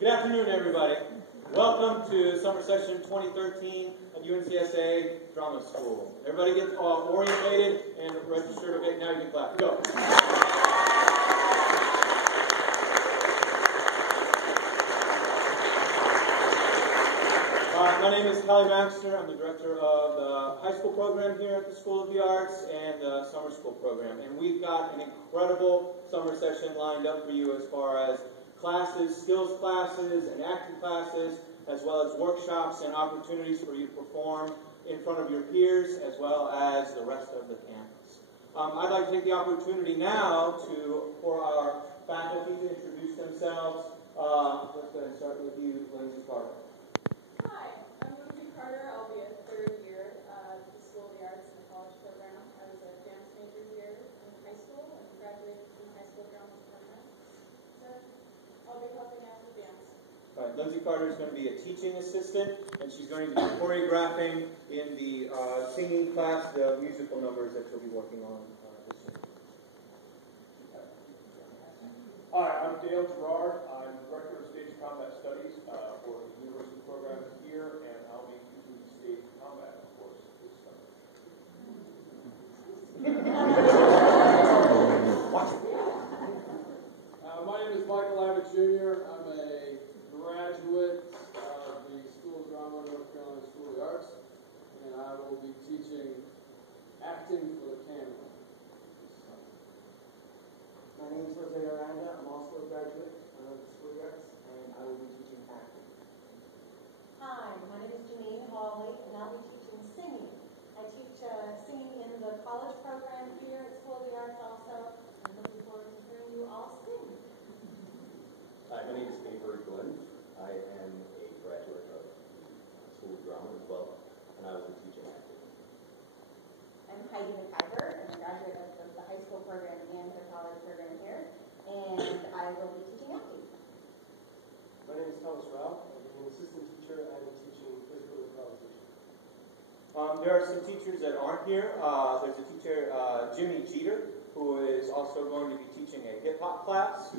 Good afternoon, everybody. Welcome to Summer Session 2013 at UNCSA Drama School. Everybody get orientated and registered. Okay, now you can clap. Go. My name is Kelly Maxner. I'm the director of the high school program here at the School of the Arts and the summer school program. And we've got an incredible summer session lined up for you as far as classes, skills classes, and acting classes, as well as workshops and opportunities for you to perform in front of your peers, as well as the rest of the campus. I'd like to take the opportunity now for our faculty to introduce themselves. Let's go ahead and start with you, Lindsay Carter. Hi, I'm Lindsay Carter. I'll be a third year at the School of the Arts and the college program. I was a dance major here in high school and graduated from high school drama program. So I'll be helping out with dance. All right, Lindsay Carter is going to be a teaching assistant, and she's going to be choreographing in the singing class the musical numbers that she'll be working on this year. Hi, I'm Dale Gerard. I'm Director of Stage Combat Studies for the University program here, and I'll be teaching stage combat course this summer. My name is Michael Abbott Jr. I'm a graduate of the School of Drama, North Carolina School of the Arts, and I will be teaching acting for the camera this summer. My name is Jose Aranda. I'm also a graduate of the School of the Arts, and I will be teaching acting. Hi, my name is Janine Hawley, and I'll be teaching singing. I teach singing in the college program here at School of the Arts also. I'm looking forward to hearing you all sing. Hi, my name is Avery Glenn. I am a graduate of the School of Drama as well, and I will be teaching acting. I'm Heidi McIver. I'm a graduate of the high school program and the college program here, and I will be teaching acting. My name is Thomas Rao. I'm an assistant teacher. I am teaching physical improvisation. There are some teachers that aren't here. There's a teacher, Jimmy Jeter, who is also going to be teaching a hip-hop class.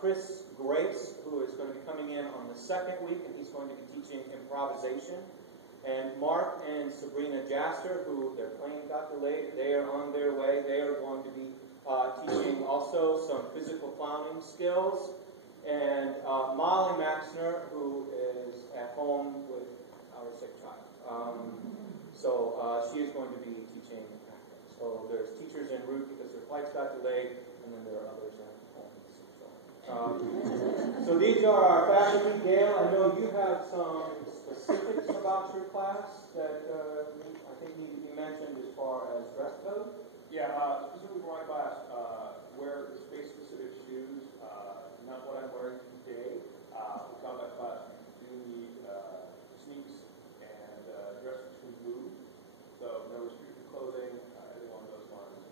Chris Grace, who is going to be coming in on the second week, and he's going to be teaching improvisation. And Mark and Sabrina Jaster, who their plane got delayed, they are on their way. They are going to be teaching also some physical clowning skills. And Molly Maxner, who is at home with our sick child. So she is going to be teaching acting. So there's teachers en route because their flights got delayed, and then there are others at home. So these are our faculty. Gail, I know you have some specifics about your class that I think need to be mentioned as far as dress code. Yeah, specifically for my class, wear the space-specific shoes, not what I'm wearing today. For combat class, you do need sneaks and dress between moves. So no restricted clothing, anything along those lines.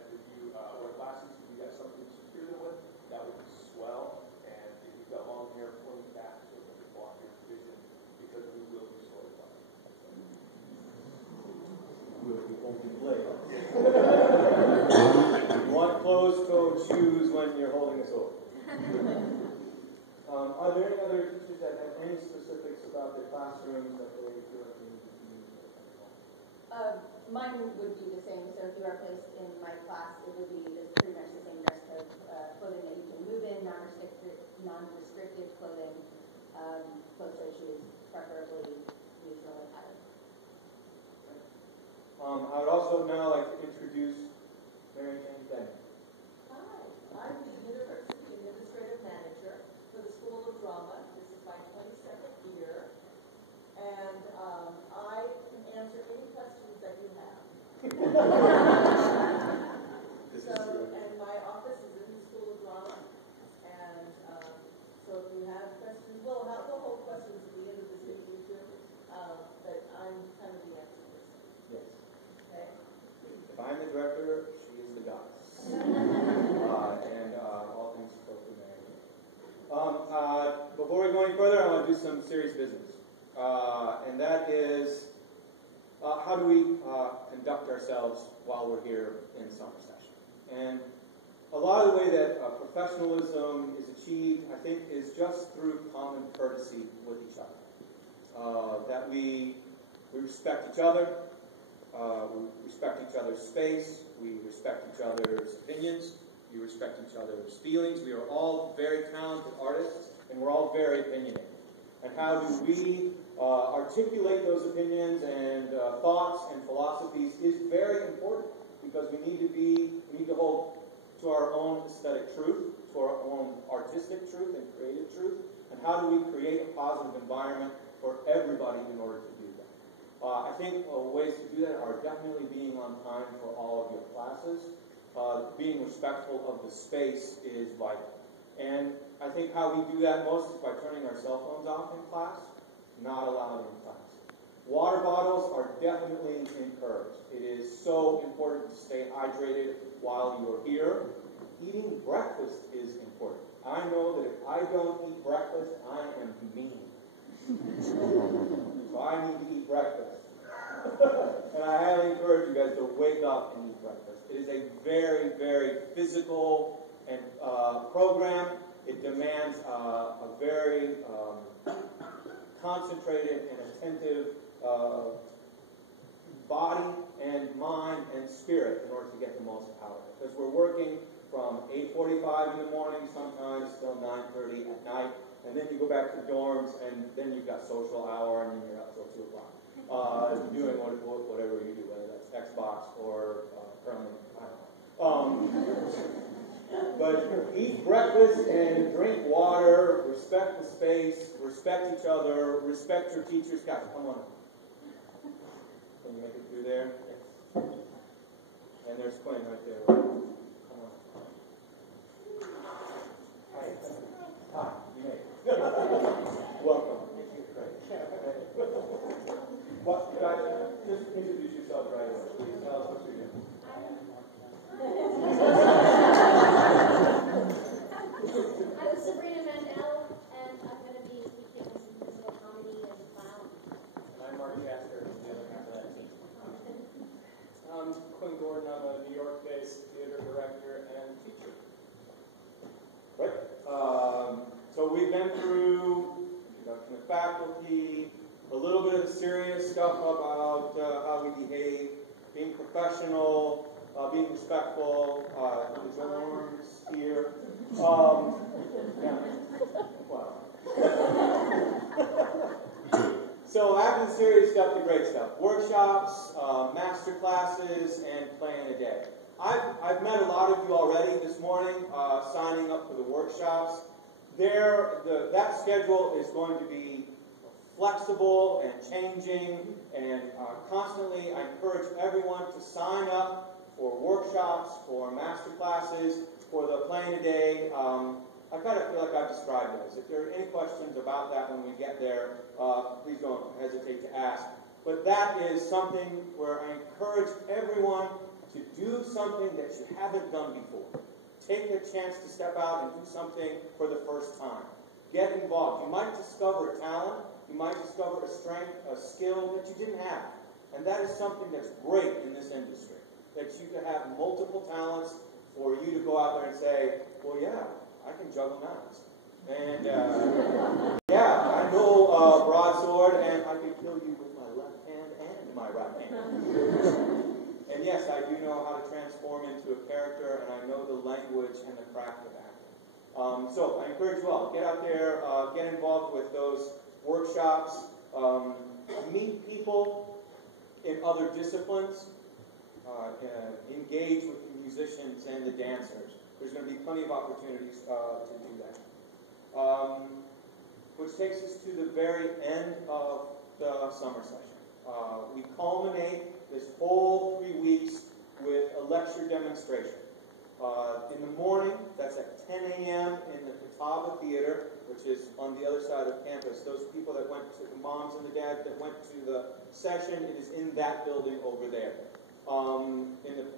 And if you wear glasses, if you got something to secure them with, that would be swell. And if you've got long hair pointing back, so it doesn't block your vision, because we will be slowly blind. You want closed-toed shoes when you're holding a sword. Are there any other teachers that have any specifics about their classrooms that they feel like they need to use? Mine would be the same, so if you are placed in my class, it would be pretty much the same dress code, clothing that you can move in, non-restricted clothing, closed-toed shoes, preferably neutral pattern. I would also now like to introduce Mary Jane Day. Hi, I'm the University Administrative Manager for the School of Drama. This is my 22nd year, and I can answer any questions that you have. And my office is in the School of Drama, and so if you have questions, we'll hold questions at the end of this meeting too, but I'm kind of the answer person. Yes. Okay? If I'm the director, she is the goddess. And all things spoke to Mary. Before we go any further, I want to do some serious business. And that is, how do we conduct ourselves while we're here in summer session? And a lot of the way that professionalism is achieved, I think, is just through common courtesy with each other. That we respect each other, we respect each other's space, we respect each other's opinions, we respect each other's feelings. We are all very talented artists, and we're all very opinionated. And how do we articulate those opinions and thoughts and philosophies is very important, because we need to hold to our own aesthetic truth, to our own artistic truth and creative truth, and how do we create a positive environment for everybody in order to do that. I think ways to do that are definitely being on time for all of your classes. Being respectful of the space is vital. And I think how we do that most is by turning our cell phones off in class, not allowed in class. Water bottles are definitely encouraged. It is so important to stay hydrated while you are here. Eating breakfast is important. I know that if I don't eat breakfast, I am mean. So I need to eat breakfast. And I highly encourage you guys to wake up and eat breakfast. It is a very, very physical and program. It demands a very concentrated and attentive body and mind and spirit in order to get the most out of it. Because we're working from 8:45 in the morning, sometimes till 9:30 at night, and then you go back to the dorms, and then you've got social hour, and then you're up till 2 o'clock. Doing whatever you do, whether that's Xbox or permanent. But eat breakfast and drink water, respect the space, respect each other, respect your teachers. Guys, come on. Can you make it through there? Yes. And there's Quinn right there. Come on. Hi, you made it. Welcome. What, guys, just introduce yourself right away. Please tell us what you're doing. I'm Sabrina Mandel, and I'm going to be speaking on some physical comedy and clown. And I'm Mark Gasker, and the other half of that team. I'm Quinn Gordon. I'm a New York-based theater director and teacher. Right. So we've been through introduction of faculty, a little bit of the serious stuff about how we behave, being professional, being respectful, the norms here. Yeah. Wow. So after the serious stuff, the great stuff. Workshops, master classes, and plan a day. I've met a lot of you already this morning, signing up for the workshops. That schedule is going to be flexible and changing, and constantly I encourage everyone to sign up for workshops, for master classes, for the plan a day. I kind of feel like I've described those. If there are any questions about that when we get there, please don't hesitate to ask. But that is something where I encourage everyone to do something that you haven't done before. Take a chance to step out and do something for the first time. Get involved. You might discover a talent. You might discover a strength, a skill that you didn't have. And that is something that's great in this industry. That you could have multiple talents for you to go out there and say, well, yeah, I can juggle knives. And, yeah, I know broadsword, and I can kill you with my left hand and my right hand. And yes, I do know how to transform into a character, and I know the language and the craft of acting. So I encourage you all, get out there, get involved with those workshops, meet people in other disciplines, engage with the musicians and the dancers. There's going to be plenty of opportunities to do that. Which takes us to the very end of the summer session. We culminate this whole 3 weeks with a lecture demonstration. In the morning, that's at 10 a.m. in the Catawba Theater, which is on the other side of campus. Those people that went to, the moms and the dads that went to the session, it is in that building over there.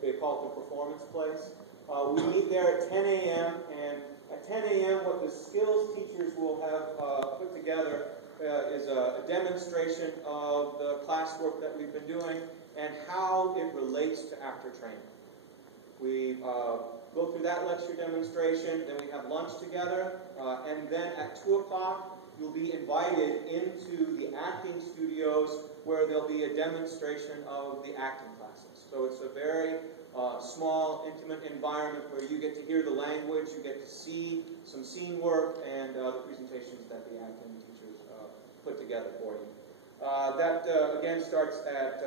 They call it the Performance Place. We meet there at 10 a.m. and at 10 a.m. what the skills teachers will have put together is a demonstration of the classwork that we've been doing and how it relates to actor training. We've go through that lecture demonstration, then we have lunch together, and then at 2 o'clock, you'll be invited into the acting studios where there'll be a demonstration of the acting classes. So it's a very small, intimate environment where you get to hear the language, you get to see some scene work, and the presentations that the acting teachers put together for you. That, again, starts at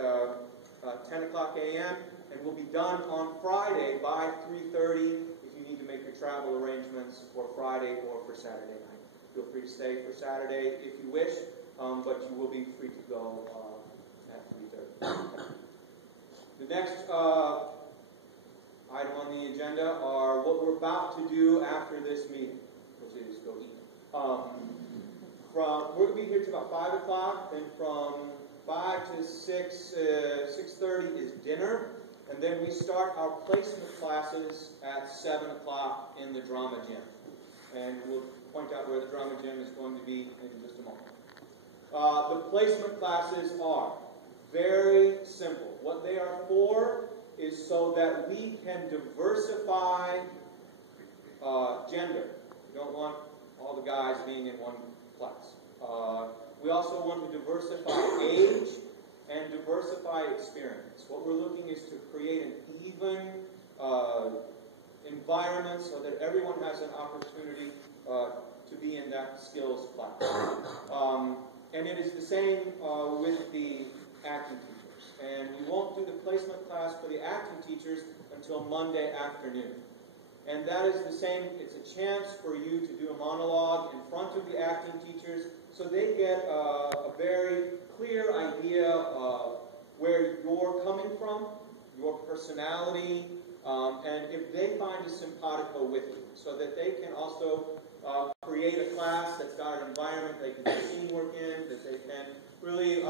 10 o'clock a.m., and will be done on Friday by 3:30 if you need to make your travel arrangements for Friday or for Saturday night. Feel free to stay for Saturday if you wish, but you will be free to go at 3:30. The next item on the agenda are what we're about to do after this meeting, which is go eat. We're going to be here till about 5 o'clock, then from 5 to 6:30 is dinner, and then we start our placement classes at 7 o'clock in the drama gym. And we'll point out where the drama gym is going to be in just a moment. The placement classes are very simple. What they are for is so that we can diversify gender. We don't want all the guys being in one class. We also want to diversify age and diversify experience. What we're looking is to create an even environment so that everyone has an opportunity to be in that skills class. And it is the same with the acting teachers. And we won't do the placement class for the acting teachers until Monday afternoon. And that is the same. It's a chance for you to do a monologue in front of the acting teachers so they get a very clear idea of where you're coming from, your personality, and if they find a simpatico with you, so that they can also create a class that's got an environment they can do scene work in, that they can really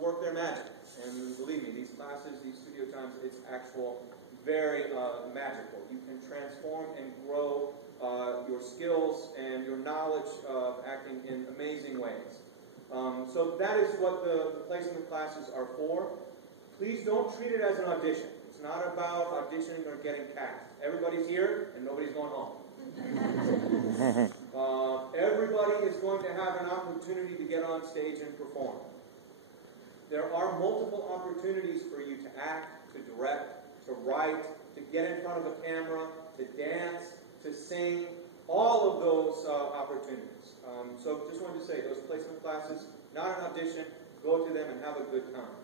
work their magic. And believe me, these classes, these studio times, it's actual very magical. You can transform and grow your skills and your knowledge of acting in amazing ways. So that is what the placement classes are for. Please don't treat it as an audition. It's not about auditioning or getting cast. Everybody's here and nobody's going home. Everybody is going to have an opportunity to get on stage and perform. There are multiple opportunities for you to act, to direct, to write, to get in front of a camera, to dance, to sing, all of those opportunities. So just wanted to say, those placement classes, not an audition, go to them and have a good time.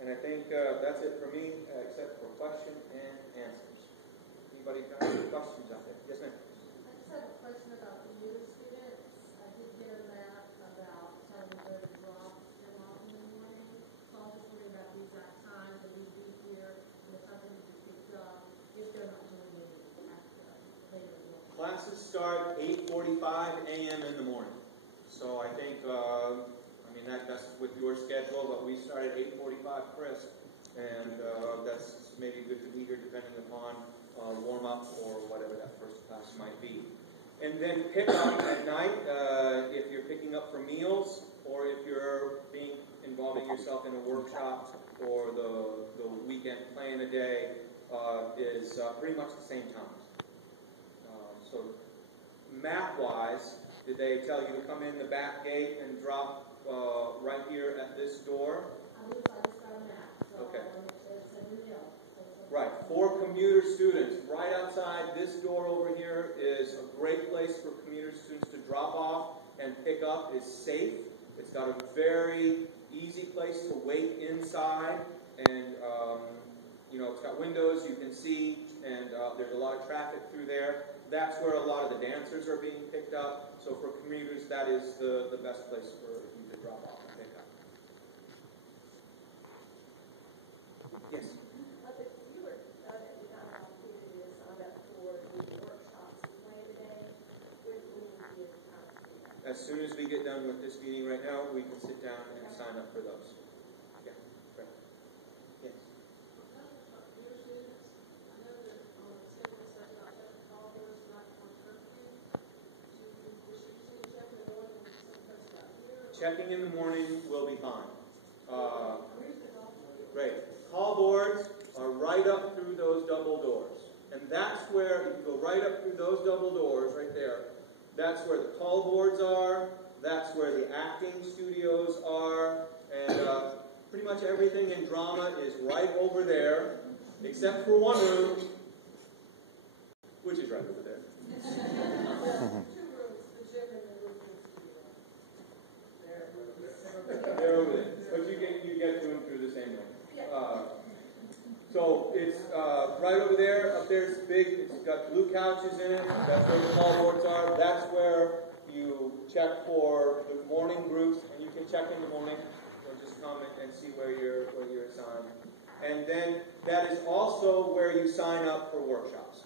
And I think that's it for me, except for question and answers. Anybody got any questions out there? Yes, ma'am? I just have a question about the new students. I did get a map about telling where to drop them off in the morning. So I was just wondering about the exact times that we'd be here and the time that we'd be picked up if they're not doing anything after later in the morning. Classes start 8:45 a.m. in the morning. So I think, that's with your schedule, but we start at 8:45 crisp, and that's maybe good to be here depending upon warm-up or whatever that first class might be. And then pick up at night if you're picking up for meals or if you're involving yourself in a workshop or the weekend plan a day is pretty much the same time. So map-wise, did they tell you to come in the back gate and drop right here at this door? I just got a map, so Okay. I want to make sure it's in the middle. Right. For commuter students, right outside this door over here is a great place for commuter students to drop off and pick up. It's safe. It's got a very easy place to wait inside, and it's got windows you can see, and there's a lot of traffic through there. That's where a lot of the dancers are being picked up. So for commuters, that is the best place for you to drop off and pick up. Yes? But if you were, that you got an opportunity to sign up for the workshops later today, when will you be able to do that? As soon as we get done with this meeting right now, we can sit down and sign up for those. Yeah, right. Yes. Checking in the morning will be fine. Great. Call boards are right up through those double doors. And that's where, if you go right up through those double doors right there, that's where the call boards are, that's where the acting studios are, and pretty much everything in drama is right over there, except for one room, which is right over there. 2 rooms, the gym and the roofing studio. They're over there. But you get to them through the same room. So it's right over there. Up there it's big. It's got blue couches in it. That's where the call boards are. That's where you check for the morning groups, and you can check in the morning. Or just come and see where you're assigned. And then that is also where you sign up for workshops.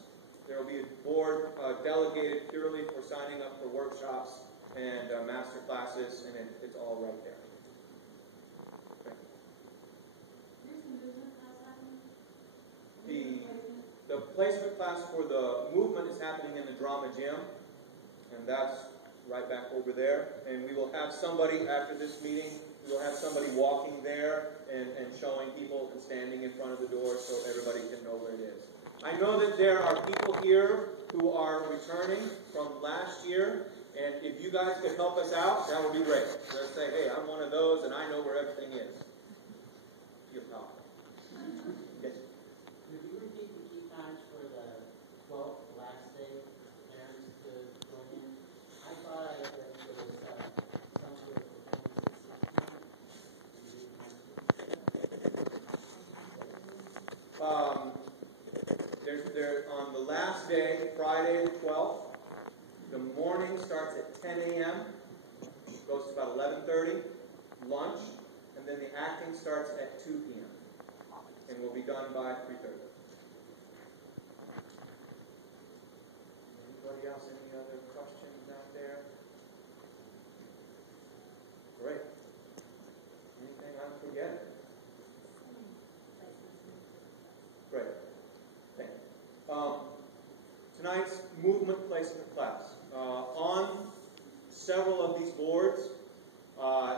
There will be a board delegated purely for signing up for workshops and master classes, and it's all right there. The placement class for the movement is happening in the drama gym, and that's right back over there. And we will have somebody after this meeting, we will have somebody walking there and showing people and standing in front of the door so everybody can know where it is. I know that there are people here who are returning from last year, and if you guys could help us out, that would be great. Just say, hey, I'm one of those, and I know where everything is. You're powerful. Yes. Could you repeat the key times for the 12th, last day, parents to join in? I thought I read there was some sort of performance They're on the last day, Friday the 12th. The morning starts at 10 a.m., goes to about 11:30, lunch, and then the acting starts at 2 p.m. and will be done by 3:30. Anybody else? Any other questions out there? Great. Anything I'm forgetting? Great. Thank you. Tonight's movement placement class. On several of these boards,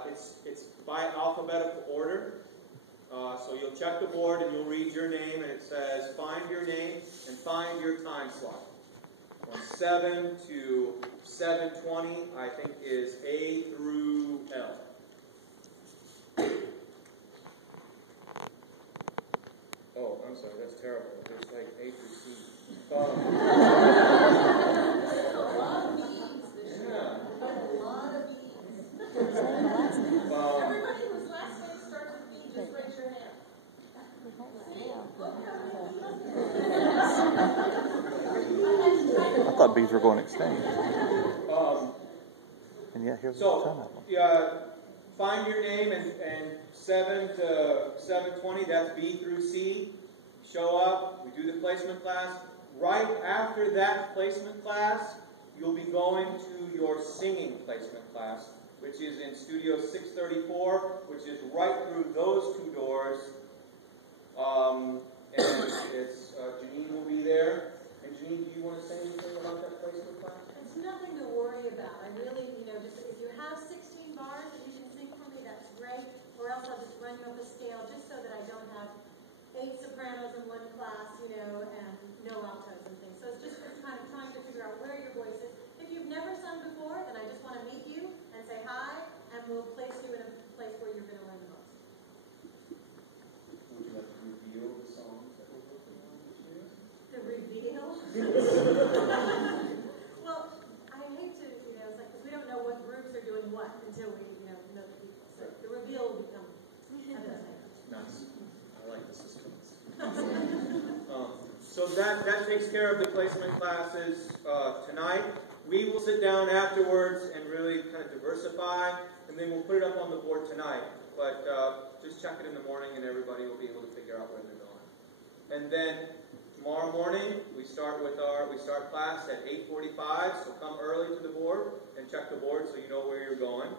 it's by alphabetical order. So you'll check the board and you'll read your name, and it says find your name and find your time slot. From 7 to 7:20, I think, is A through L. Oh, I'm sorry, that's terrible. There's like A through C. Everybody whose last name starts with B, just raise your hand. I thought bees were going extinct. And yet here's a ton of them. Find your name and 7 to 7:20, that's B through C. Show up, we do the placement class. Right after that placement class, you'll be going to your singing placement class, which is in Studio 634, which is right through those 2 doors. And it's Janine will be there. And Janine, do you want to say anything about that placement class? It's nothing to worry about. I really, just if you have 16 bars that you can sing for me, that's great. Or else I'll just run you up a scale just so that I don't have 8 sopranos in one class, and no altos and things. So it's just kind of trying to figure out where your voice is. If you've never sung before, then I just want to meet you and say hi, and we'll place you in a place where you're going to learn the most. Would you like to reveal the songs that we're working on this year? The reveal? Well, I hate to, it's like, because we don't know what groups are doing what until we, know the people. So the reveal will become, Nice. I like the suspense. So that takes care of the placement classes tonight. We will sit down afterwards and really kind of diversify, and then we'll put it up on the board tonight. But just check it in the morning, and everybody will be able to figure out where they're going. And then tomorrow morning we start class at 8:45. So come early to the board and check the board so you know where you're going.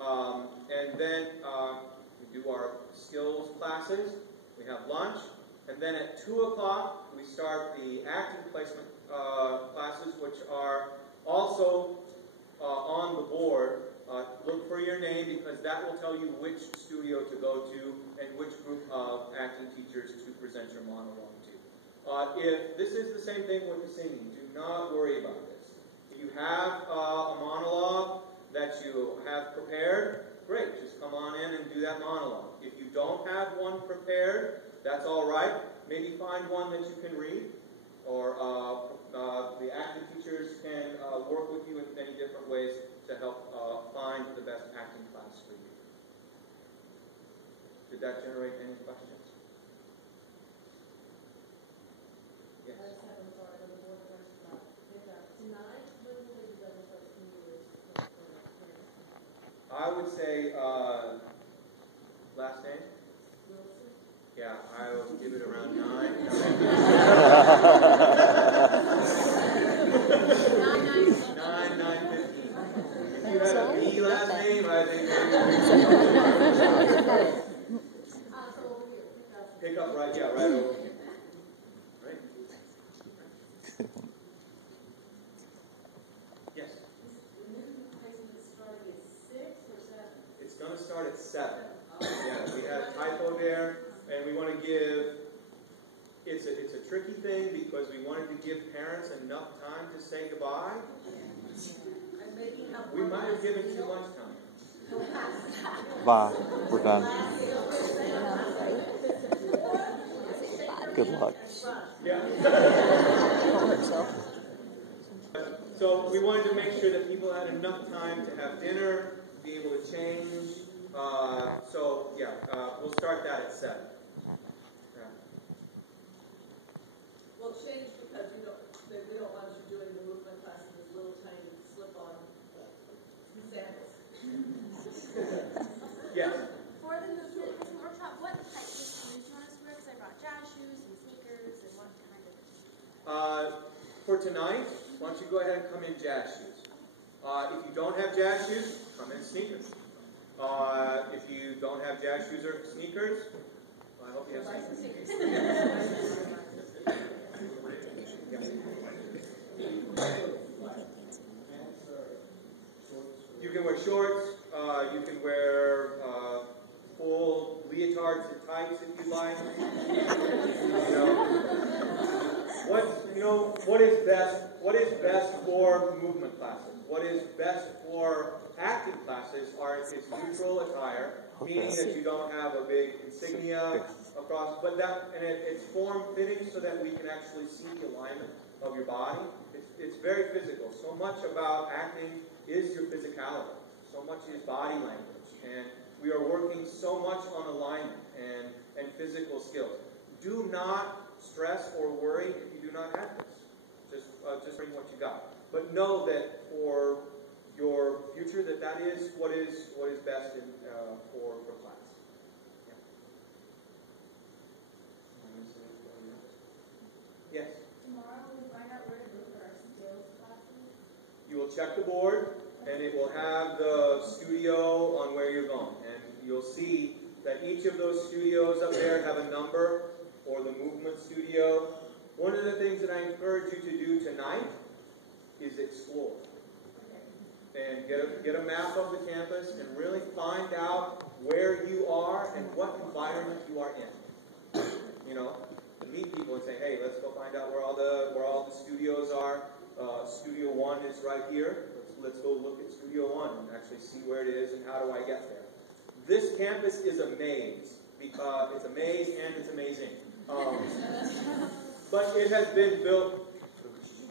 And then we do our skills classes. We have lunch. And then at 2 o'clock, we start the acting placement classes, which are also on the board. Look for your name because that will tell you which studio to go to and which group of acting teachers to present your monologue to. If this is the same thing with the singing, do not worry about this. If you have a monologue that you have prepared, great, just come on in and do that monologue. If you don't have one prepared, that's all right. Maybe find one that you can read, or the acting teachers can work with you in many different ways to help find the best acting class for you. Did that generate any questions? Yes. I just have a thought, another board question about pickup. Tonight, when will they be done with those seniors? I would say, last name? Wilson? Yeah, I will give it around 9. 9:15. If you had a B last name, I think So over here, pick up right over here. Right? Yes? The new replacement starting at 6 or 7? It's going to start at 7. Yeah, we had a typo there, and we want to give, it's a tricky thing because we wanted to give parents enough time to say goodbye. And maybe have We one might have last given too meal? much time. Bye. We're done. Good luck. Yeah. So we wanted to make sure that people had enough time to have dinner, be able to change. We'll start that at 7. Yeah. Well, change because we don't want you doing the movement class in this little tiny slip-on sandals. Yes. For the movement passing workshop, what type of shoes do you want us to wear? Because I brought jazz shoes and sneakers and what kind of... For tonight, why don't you go ahead and come in jazz shoes. If you don't have jazz shoes, come in sneakers. If you don't have jazz shoes or sneakers, I hope you have sneakers. You can wear shorts, you can wear full leotards and tights if you like. What is best for movement classes? What is best for acting classes is neutral attire, meaning that you don't have a big insignia across, it's form fitting so that we can actually see the alignment of your body. It's very physical. So much about acting is your physicality. So much is body language. And we are working so much on alignment and physical skills. Do not stress or worry if you do not have this. Just bring what you got. But know that for your future, that is what is best for class. Yeah. Yes. Tomorrow we find out where to go for our skills classes. You will check the board, and it will have the studio on where you're going. And you'll see that each of those studios up there have a number, or the movement studio. One of the things that I encourage you to do tonight is explore. And get a map of the campus and really find out where you are and what environment you are in. Meet people and say, hey, let's go find out where all the studios are. Studio 1 is right here. Let's go look at Studio 1 and actually see where it is and how do I get there. This campus is a maze because it's a maze and it's amazing. But it has been built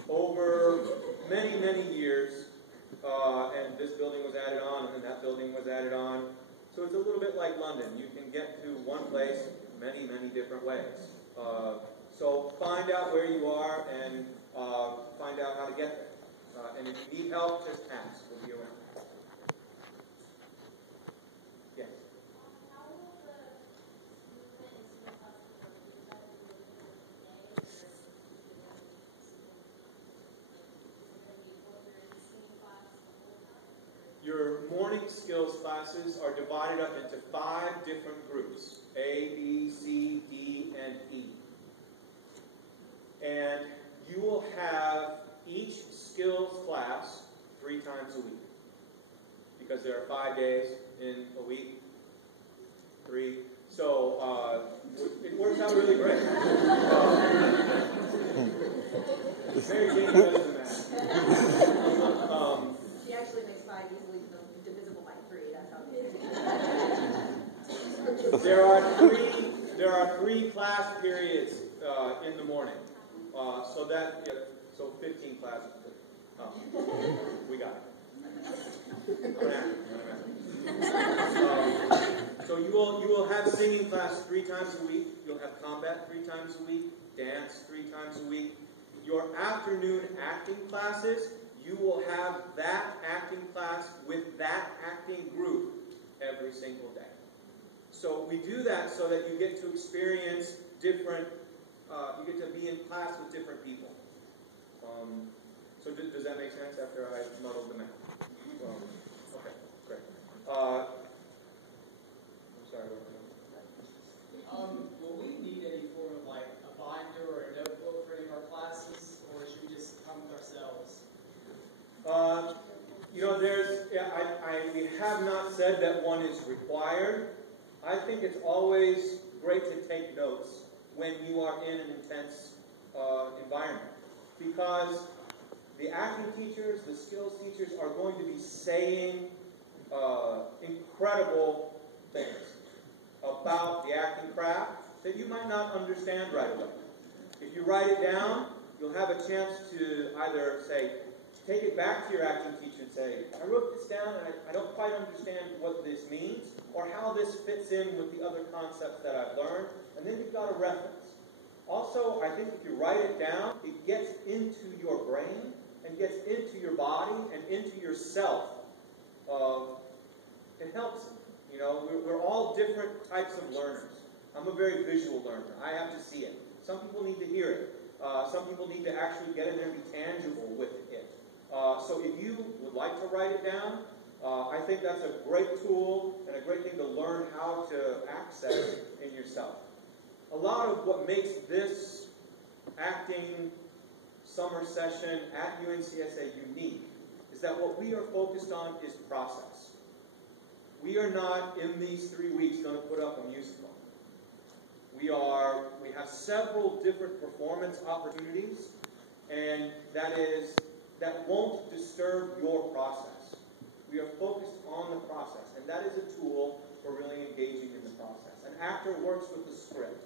over many, many years, and this building was added on, and then that building was added on. So it's a little bit like London. You can get to one place many, many different ways. So find out where you are and find out how to get there. And if you need help, just ask. We'll be around. Yes? How will the movement and skill classes work? Your morning skills classes are divided up into 5 different groups, A, B, C, D, and E. And you will have each skills class 3 times a week. because there are 5 days in a week, 3. So it works out really great. Mary Jane does the math. She actually makes 5 easily divisible by 3. That's how it is. There are 3 class periods in the morning. So 15 classes. We got it. So you will have singing class 3 times a week. You'll have combat 3 times a week. Dance 3 times a week. Your afternoon acting classes, you will have that acting class with that acting group every single day. So we do that so that you get to experience different, you get to be in class with different people. So does that make sense after I muddled the math? Okay, great. I'm sorry. Will we need any form of like a binder or a notebook for any of our classes, or should we just come with ourselves? We have not said that one is required. I think it's always great to take notes when you are in an intense environment, because the acting teachers, the skills teachers are going to be saying incredible things about the acting craft that you might not understand right away. If you write it down, you'll have a chance to either say, take it back to your acting teacher and say, I wrote this down and I don't quite understand what this means or how this fits in with the other concepts that I've learned, and then you've got a reference. Also, I think if you write it down, it gets into your brain and gets into your body and into yourself. It helps. You know, we're all different types of learners. I'm a very visual learner. I have to see it. Some people need to hear it. Some people need to actually get in there and be tangible with it. So if you would like to write it down, I think that's a great tool and a great thing to learn how to access in yourself. A lot of what makes this acting summer session at UNCSA unique is that what we are focused on is process. We are not, in these 3 weeks, going to put up a musical. We have several different performance opportunities, and that won't disturb your process. We are focused on the process, and that is a tool for really engaging in the process. An actor works with the script.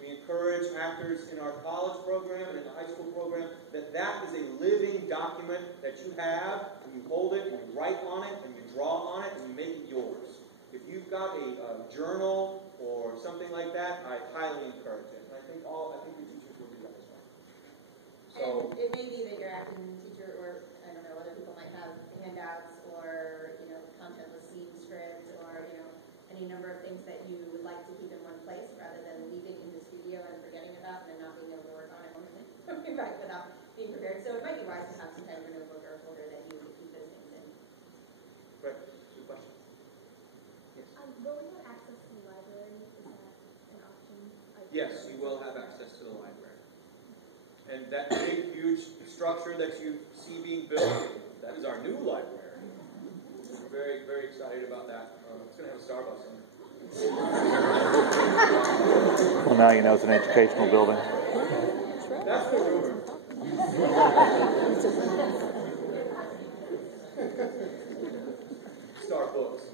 We encourage actors in our college program and in the high school program that is a living document that you have, and you hold it, and you write on it, and you draw on it, and you make it yours. If you've got a journal or something like that, I highly encourage it. And I think the teachers will do that as well. So and it may be that your acting teacher, or I don't know, other people might have handouts or contentless scene script or any number of things that you would like to keep in one place rather than leaving in the studio and forgetting about and then not being able to work on it right without being prepared. So it might be wise to have some kind of a notebook or a folder that you would keep those things in. great. Good question. Yes. Will we have access to the library? Is that an option? Yes, you will have access to the library. And that big, huge structure that you see being built, that is our new library. We're very, very excited about that. It's going to have a Starbucks in it. Well, now you know it's an educational building. That's the rumor. Starbucks.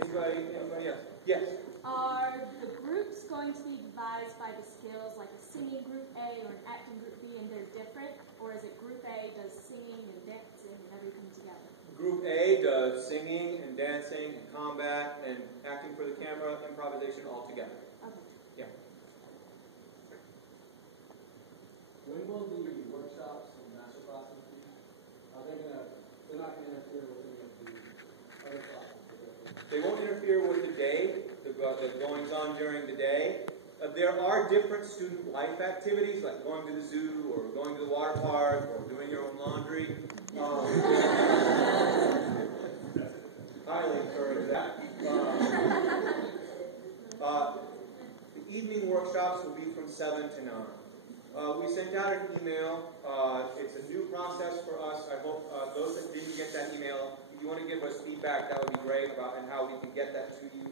Anybody else? Yes. Are the groups going to be devised by the skills, like a singing group A or an acting group B, and they're different? Or is it group A does singing and dancing and everything together? Group A does singing and dancing and combat and acting for the camera, improvisation all together. Okay. Yeah. When will the workshops and master classes be? They're not going to interfere with any of the other classes? They won't interfere with the day, the goings on during the day. There are different student life activities, like going to the zoo or going to the water park or doing your own laundry. Highly encourage that. The evening workshops will be from 7 to 9. We sent out an email. It's a new process for us. I hope those that didn't get that email, if you want to give us feedback, that would be great about and how we can get that to you.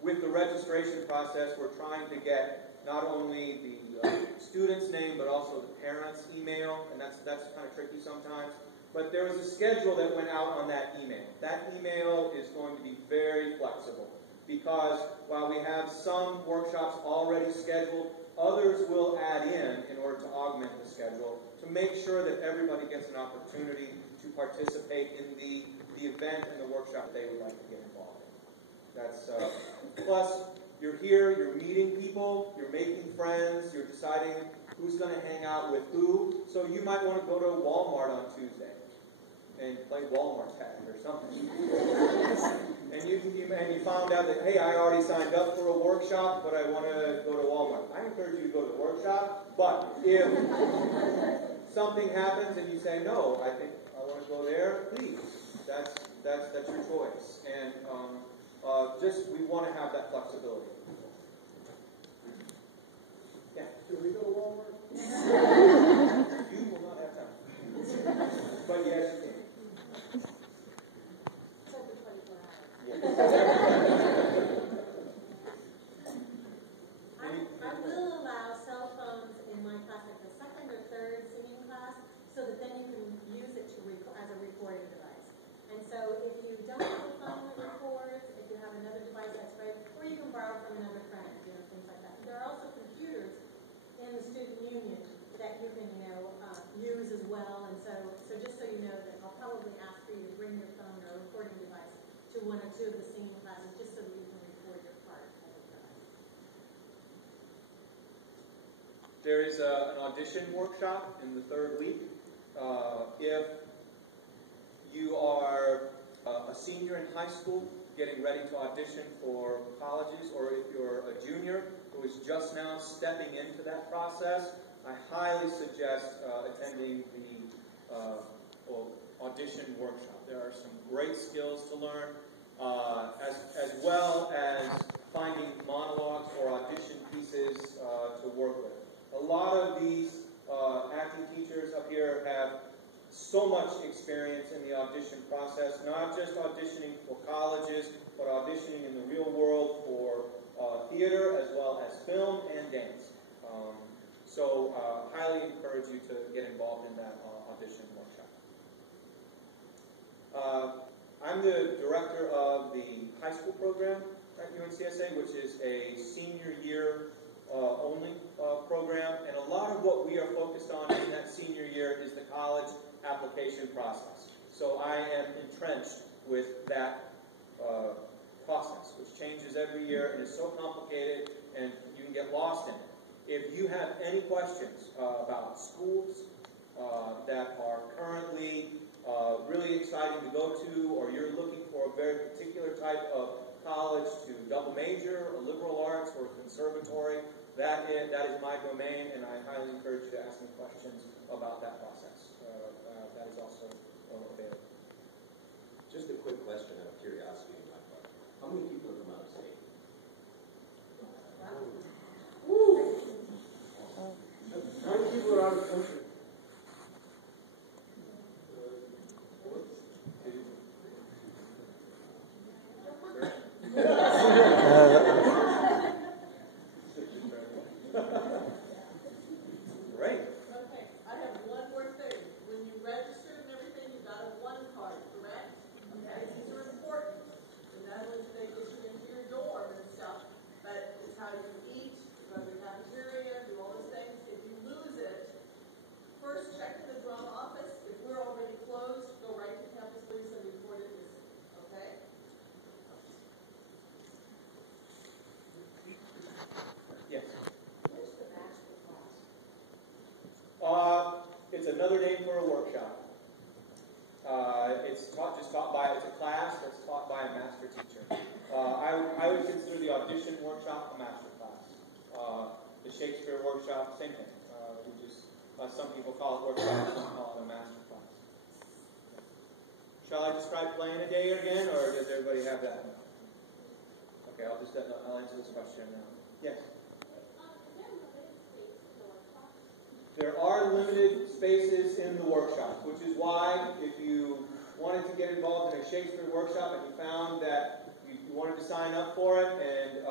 With the registration process, we're trying to get not only the student's name, but also the parent's email, and that's kind of tricky sometimes. But there was a schedule that went out on that email. That email is going to be very flexible because while we have some workshops already scheduled, others will add in order to augment the schedule to make sure that everybody gets an opportunity to participate in the event and the workshop they would like to get involved in. That's plus you're here, you're meeting people, you're making friends, you're deciding who's going to hang out with who. So you might want to go to Walmart on Tuesday and play Walmart tag or something. and you found out that, hey, I already signed up for a workshop, but I want to go to Walmart. I encourage you to go to the workshop, but if something happens and you say, no, I think I want to go there, please. That's your choice. And we want to have that flexibility. Yeah. Can we go to Walmart? You will not have time. But yes, you can. It's open 24 hours. I will allow cell phones in my class at the second or third singing class, so that then you can use it as a recording device. And so if you don't have a phone that records, if you have another device that's great, or you can borrow from another friend, things like that. There are also computers in the student union that you can, use as well. And so just so you know that I'll probably ask for you to bring your phone or recording device to one or two of the singing classes, just so that you can record your part of the device. There is an audition workshop in the third week. If you are a senior in high school getting ready to audition for colleges, or if you're a junior who is just now stepping into that process, I highly suggest attending the audition workshop. There are some great skills to learn, as well as finding monologues or audition pieces to work with. A lot of these acting teachers up here have so much experience in the audition process, not just auditioning for colleges, but auditioning in the real world for theater as well as film and dance. So highly encourage you to get involved in that audition workshop. I'm the director of the high school program at UNCSA, which is a senior year only program, and a lot of what we are focused on in that senior year is the college application process. So I am entrenched with that process, which changes every year and is so complicated, and you can get lost in it. If you have any questions about schools that are currently really exciting to go to, or you're looking for a very particular type of college to double major, a liberal arts, or a conservatory, that is my domain, and I highly encourage you to ask me questions about that process. That is also available. Just a quick question out of curiosity on my part. How many people have come out of state? How many people are out of the country? Great. Okay, I have one more thing. When you registered and everything, you got a one card, correct? Okay, these are important. And not only do they get you into your dorm and stuff, but it's how you eat, you go to the cafeteria, do all those things. If you lose it, first check in the drama office. If we're already closed, go right to campus police and report it missing. Okay? Yes. Where's the master class? It's another name for a workshop. It's a class that's taught by a master teacher. I would consider the audition workshop a master class. The Shakespeare workshop, same thing. Some people call it workshop, some call it a master class. Shall I describe playing a day again, or does everybody have that? Okay, I'll answer this question now. Yes? Is there a limited space for spaces in the workshops, which is why if you wanted to get involved in a Shakespeare workshop and you found that you wanted to sign up for it and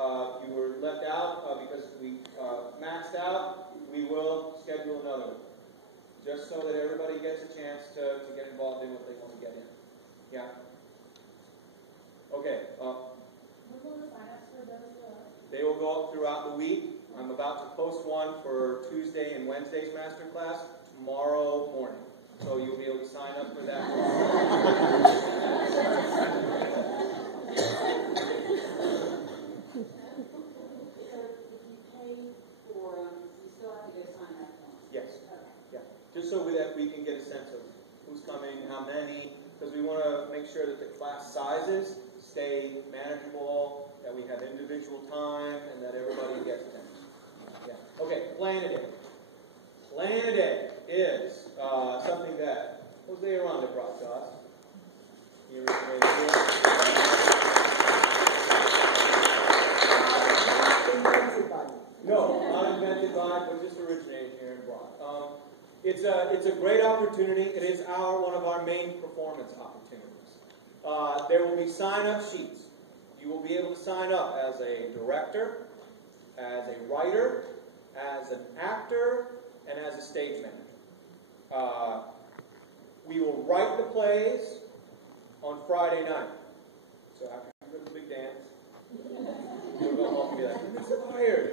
you were left out because we maxed out, we will schedule another one. Just so that everybody gets a chance to get involved in what they want to get in. Yeah? Okay. When will the sign-ups for those go up? They will go up throughout the week. I'm about to post one for Tuesday and Wednesday's masterclass tomorrow morning. So you'll be able to sign up for that. Just so that we can get a sense of who's coming, how many, because we want to make sure that the class sizes stay manageable, that we have individual time, and that everybody gets things. Yeah. Okay, Plan a Day. Plan a Day is something that Jose Aranda brought to us. He originated here. No, not invented by, but just originated here and brought. It's a great opportunity. It is one of our main performance opportunities. There will be sign-up sheets. You will be able to sign up as a director, as a writer, as an actor, and as a stage manager. We will write the plays on Friday night. So after you go to the big dance, you'll go home and be like, I'm inspired.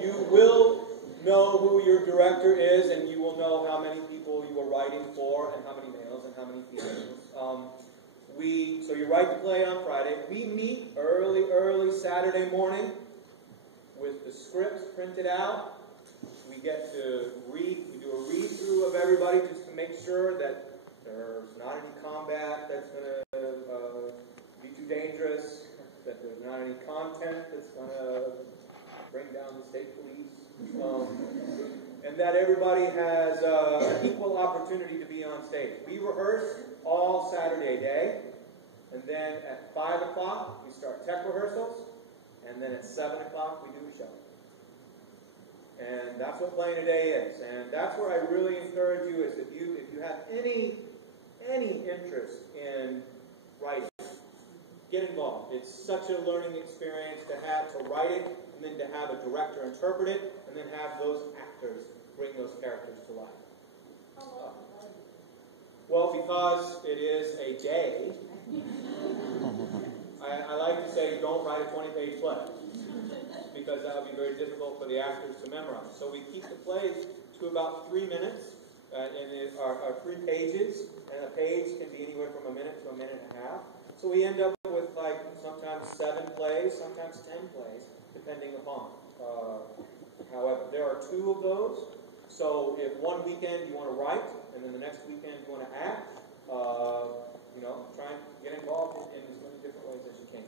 You will know who your director is, and you will know how many people you are writing for, and how many males and how many females. So you write the play on Friday. We meet early Saturday morning with the scripts printed out. We get to read. We do a read-through of everybody just to make sure that there's not any combat that's going to be too dangerous, that there's not any content that's going to bring down the state police, and that everybody has an equal opportunity to be on stage. We rehearse all Saturday day, and then at 5 o'clock we start tech rehearsals, and then at 7 o'clock we do a show. And that's what Playing a Day is. And that's where I really encourage you is if you have any interest in writing, get involved. It's such a learning experience to write it, and then to have a director interpret it, and then have those actors bring those characters to life. Well, because it is a day, I like to say don't write a 20-page play, because that would be very difficult for the actors to memorize. So we keep the plays to about 3 minutes, and it are 3 pages, and a page can be anywhere from a minute to a minute and a half. So we end up with sometimes 7 plays, sometimes 10 plays, depending upon. However, there are 2 of those. So if one weekend you want to write, and then the next weekend you want to act, try and get involved in as many different ways as you can.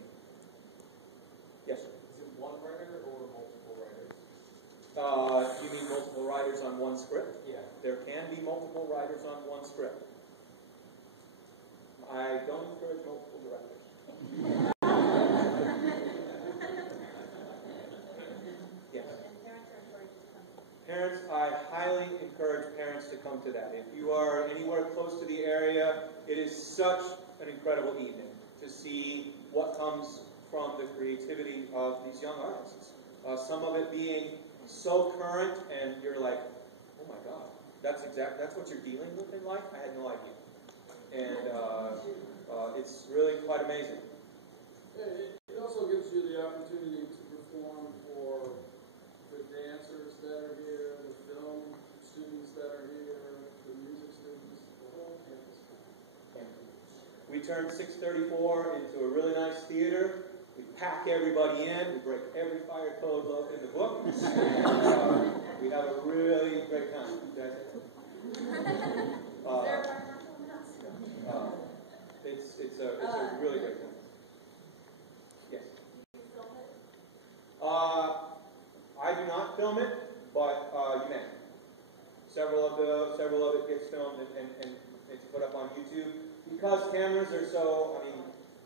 Yes, sir. Is it one writer or multiple writers? You mean multiple writers on one script? Yeah. There can be multiple writers on one script. I don't encourage multiple directors. Yes. Parents, I highly encourage parents to come to that. If you are anywhere close to the area, it is such an incredible evening to see what comes from the creativity of these young artists. Some of it being so current, and you're like, oh my God, that's what you're dealing with in life? I had no idea. And it's really quite amazing. It also gives you the opportunity to perform for the dancers that are here, the film students that are here, the music students, the whole campus. We turn 634 into a really nice theater. We pack everybody in. We break every fire code in the book. We have a really great time. It's a really great time. Yes. I do not film it, but you may. Several of it gets filmed and it's put up on YouTube. Because cameras are so,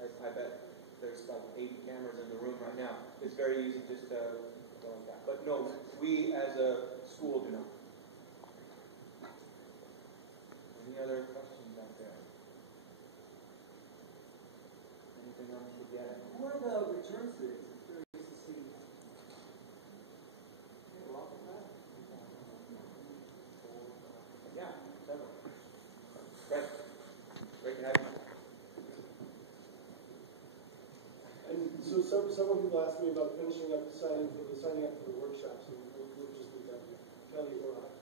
I bet there's like 80 cameras in the room right now. It's very easy just to go like that. But no, we as a school do not. Any other questions out there? Anything else we're getting? Who are the return students? I'm curious to see. Yeah, welcome back. Yeah, several. Great. Great to have you. And so some people asked me about finishing up signing up for the workshops, and we'll just leave that here. Kelly or I.